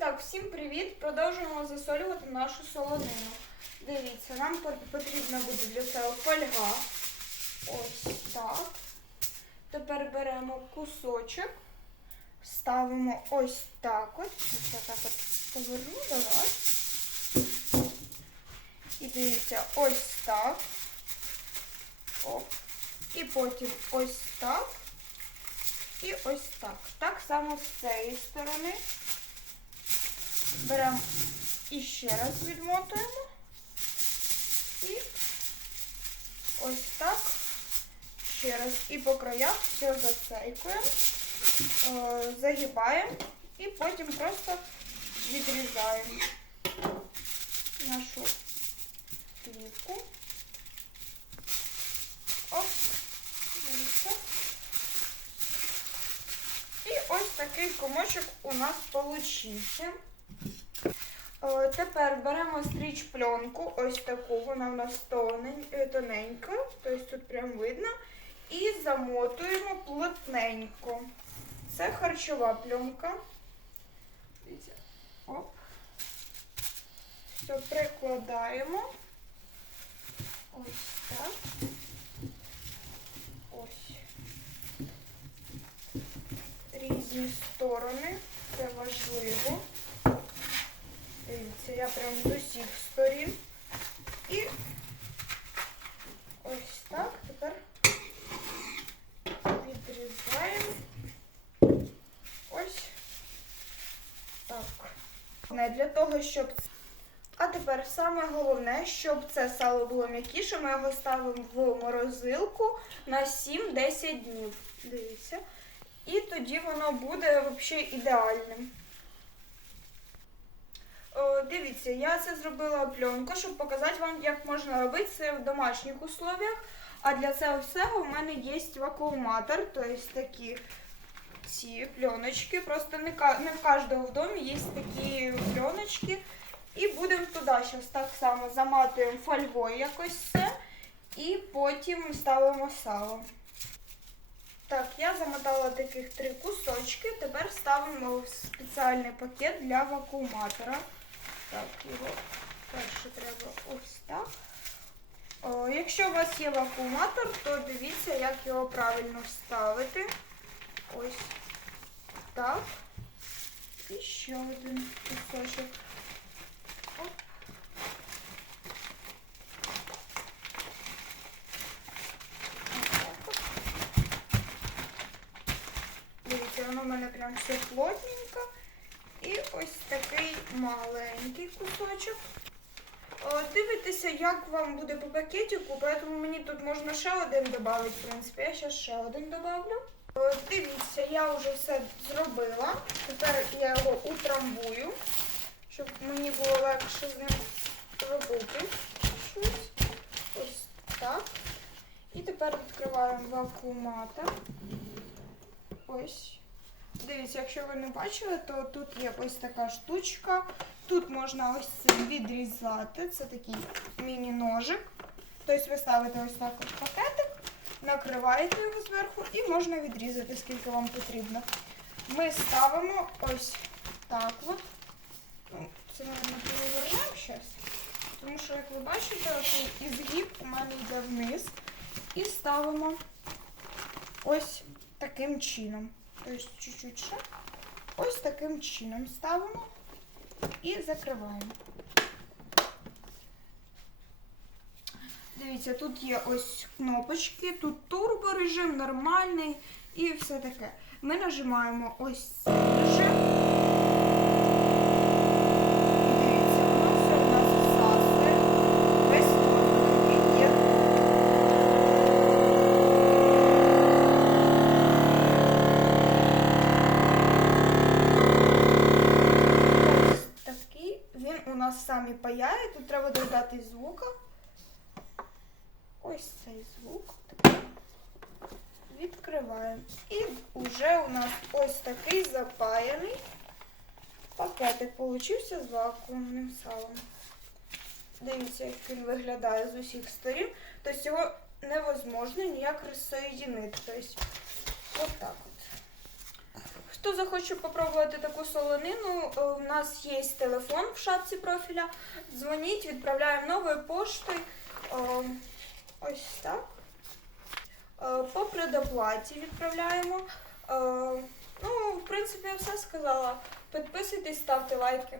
так, всім привіт! Продовжуємо засолювати нашу солонину. Дивіться, нам пот- потрібна буде для цього фольга. Ось так. Тепер беремо кусочок, ставимо ось так от. Я так от поверну до вас. І дивіться, ось так. Оп. І потім ось так. І ось так. Так само з цієї сторони. Беремо і ще раз відмотуємо. І ось так. Ще раз. І по краях все зацейкуємо, е, загибаємо і потім просто відрізаємо нашу плівку. Оп. І ось такий комочок у нас получився. Е, Тепер беремо стріч пленку, ось таку, вона у нас е, тоненька, тобто тут прям видно. І замотуємо плотненько. Це харчова пленка. Дивіться. Оп. Все прикладаємо. Ось так. Ось. Різні сторони. Це важливо. Я прям з усіх сторін. І ось так. Тепер відрізаємо. Ось так. Не для того, щоб. А тепер саме головне, щоб це сало було м'якіше, ми його ставимо в морозилку на 7-10 днів. Дивіться. І тоді воно буде взагалі ідеальним. Дивіться, я це зробила пленку, щоб показати вам, як можна робити це в домашніх условіях. А для цього всього в мене є вакууматор, тобто такі ці пленочки. Просто не, не в кожного в домі є такі пленочки. І будемо туди зараз так само заматуємо фольгою якось все. І потім ставимо сало. Так, я замотала таких три кусочки. Тепер ставимо в спеціальний пакет для вакууматора. Так, його перше треба ось так. О, якщо у вас є вакууматор, то дивіться, як його правильно вставити. Ось так. І ще один кусочок. Дивіться, воно в мене прям все плотненько. І ось такий маленький кусочок. Дивитеся, як вам буде по пакетику, поэтому мені тут можна ще один додати, в принципі. Я зараз ще один добавлю. О, Дивіться, я вже все зробила. Тепер я його утрамбую, щоб мені було легше з ним робити щось. Ось так. І тепер відкриваємо вакууматор. Ось. Дивіться, якщо ви не бачили, то тут є ось така штучка. Тут можна ось цим відрізати. Це такий міні-ножик. Тобто ви ставите ось так от пакетик, накриваєте його зверху і можна відрізати, скільки вам потрібно. Ми ставимо ось так от. Ну, Це, мабуть, перевернемо зараз. Тому що, як ви бачите, оцей ізгиб у мене йде вниз. І ставимо ось таким чином. Тобто чуть-чуть ще. Ось таким чином ставимо і закриваємо. Дивіться, тут є ось кнопочки, тут турборежим, нормальний і все таке. Ми нажимаємо ось режим. І дивіться, воно все у нас всасує. Весь воздух, який є. Ось такий. Він у нас самі паяє. Тут треба додати звука. Ось цей звук. Відкриваємо. І вже у нас ось такий запаяний пакетик получився з вакуумним салом. Дивіться, як він виглядає з усіх сторін. Тобто його невозможно ніяк розсоєдинити. Тобто, отак от. Хто захоче попробувати таку солонину, е, у нас є телефон в шапці профіля. Дзвоніть, відправляємо новою поштою. Е, Ось так. Е, По предоплаті відправляємо. Е, Ну, в принципі, я все сказала. Підписуйтесь, ставте лайки.